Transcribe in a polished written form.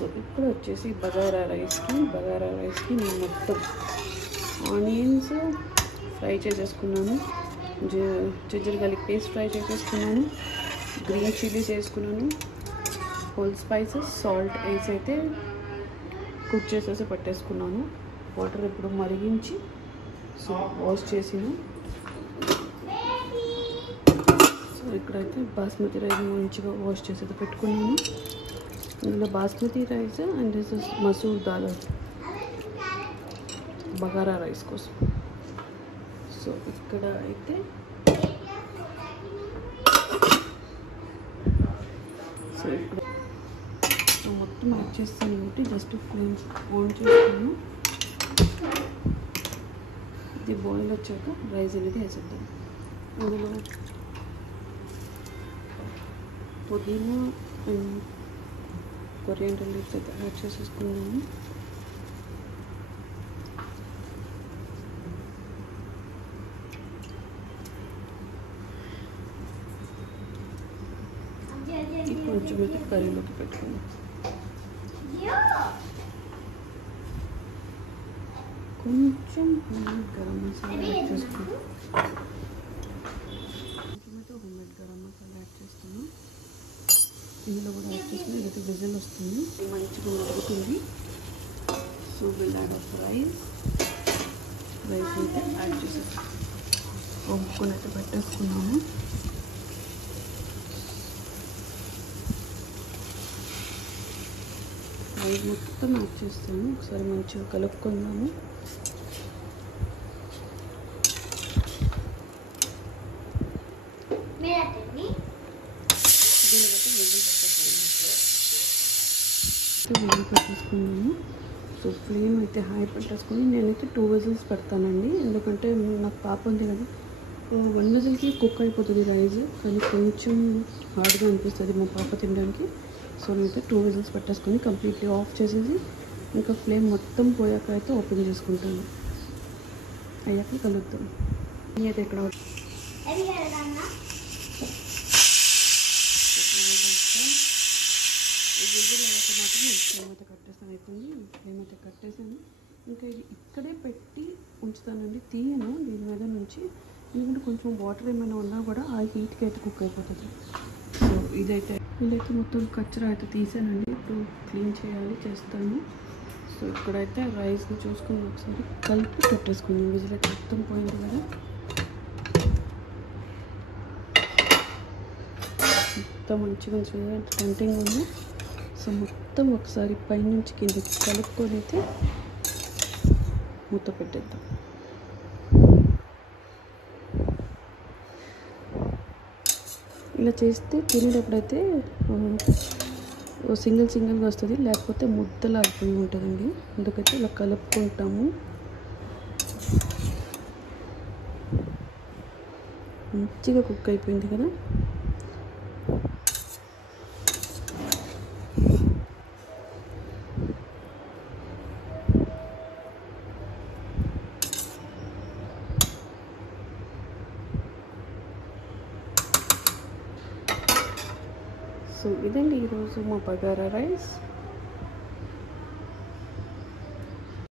So ఇప్పుడు వచ్చేసి బగారా రైస్కి నేను మొత్తం ఆనియన్స్ ఫ్రై చేసేసుకున్నాను, జింజర్ గార్లిక్ పేస్ట్ ఫ్రై చేసేసుకున్నాను, గ్రీన్ చిల్లీస్ వేసుకున్నాను, హోల్ స్పైసెస్, సాల్ట్ వేసి అయితే కుక్ చేసేసి పట్టేసుకున్నాను. వాటర్ ఇప్పుడు మరిగించి సో వాష్ చేసాను. సో ఇక్కడైతే బాస్మతి రైస్ మంచిగా వాష్ చేసేది పెట్టుకున్నాను. ఇందులో basmati rice and this is masoor dal bagara rice కోసం. సో ఇక్కడ అయితే సో ఇక్కడ మొత్తం యాడ్ చేస్తాను కాబట్టి జస్ట్ ఫ్లేమ్ ఆన్ చేస్తాను. ఇది బాయిల్ వచ్చాక రైస్ అనేది వేసేద్దాం. అందులో పుదీనా అండ్ కొరియాండర్ లీవ్స్ అయితే యాడ్ చేసేసుకున్నాను. కొంచెం అయితే కర్రీలోకి పెట్టుకున్నాను. కొంచెం గరం మసాలా యాడ్ చేసుకున్నాను. కొంచెమైతే హోమ్మేడ్ గరం మసాలా యాడ్ చేస్తాను. ఇందులో కూడా యాడ్ చేసుకుని ఇదైతే విజిల్ వస్తుంది, మంచిగా ఉడుకుతుంది. So will add of rice అయితే యాడ్ చేసేస్తాను. వంపుకొని అయితే పెట్టేసుకున్నాము. రైస్ మొత్తం యాడ్ చేస్తాను. ఒకసారి మంచిగా కలుపుకుందాము. విజిల్ పెట్టేసుకున్నాము. సో ఫ్లేమ్ అయితే హై పెట్టేసుకొని నేనైతే 2 విజిల్స్ పెడతానండి. ఎందుకంటే నాకు పాప ఉంది కదా, 1 విజిల్కి కుక్ అయిపోతుంది రైస్, కానీ కొంచెం హార్డ్గా అనిపిస్తుంది మా పాప తినడానికి. సో నేనైతే 2 విజిల్స్ పెట్టేసుకొని కంప్లీట్లీ ఆఫ్ చేసేసి ఇంకా ఫ్లేమ్ మొత్తం పోయాక అయితే ఓపెన్ చేసుకుంటాను. అయ్యాక కలుగుతాం. అయితే ఇక్కడ ఫ్లేమ్ అయితే కట్టేస్తాను. అయిపోయింది, ఫ్లేమ్ అయితే కట్టేసాను. ఇంకా ఇది ఇక్కడే పెట్టి ఉంచుతానండి, తీయను దీని మీద నుంచి. ఎందుకంటే కొంచెం వాటర్ ఏమైనా ఉన్నా కూడా ఆ హీట్కి అయితే కుక్ అయిపోతుంది. సో ఇదైతే మొత్తం కచ్చరా అయితే తీసానండి. ఇప్పుడు క్లీన్ చేస్తాను. సో ఇక్కడైతే రైస్ని చూసుకుని ఒకసారి కలిపి పెట్టేసుకున్నాను. విజిల్ అయితే మొత్తం పోయింది కదా, మొత్తం మంచిగా టెంటింగ్ ఉంది. సో మొత్తం ఒకసారి పైనుంచి కిందకి కలుపుకొని అయితే మూత పెట్టేద్దాం. ఇలా చేస్తే తినేటప్పుడైతే సింగిల్గా వస్తుంది, లేకపోతే ముద్దలా అయిపోయి ఉంటుందండి. అందుకైతే ఇలా కలుపుకుంటాము. మంచిగా కుక్ అయిపోయింది కదా. సో ఇదండి ఈరోజు మా బగారా రైస్.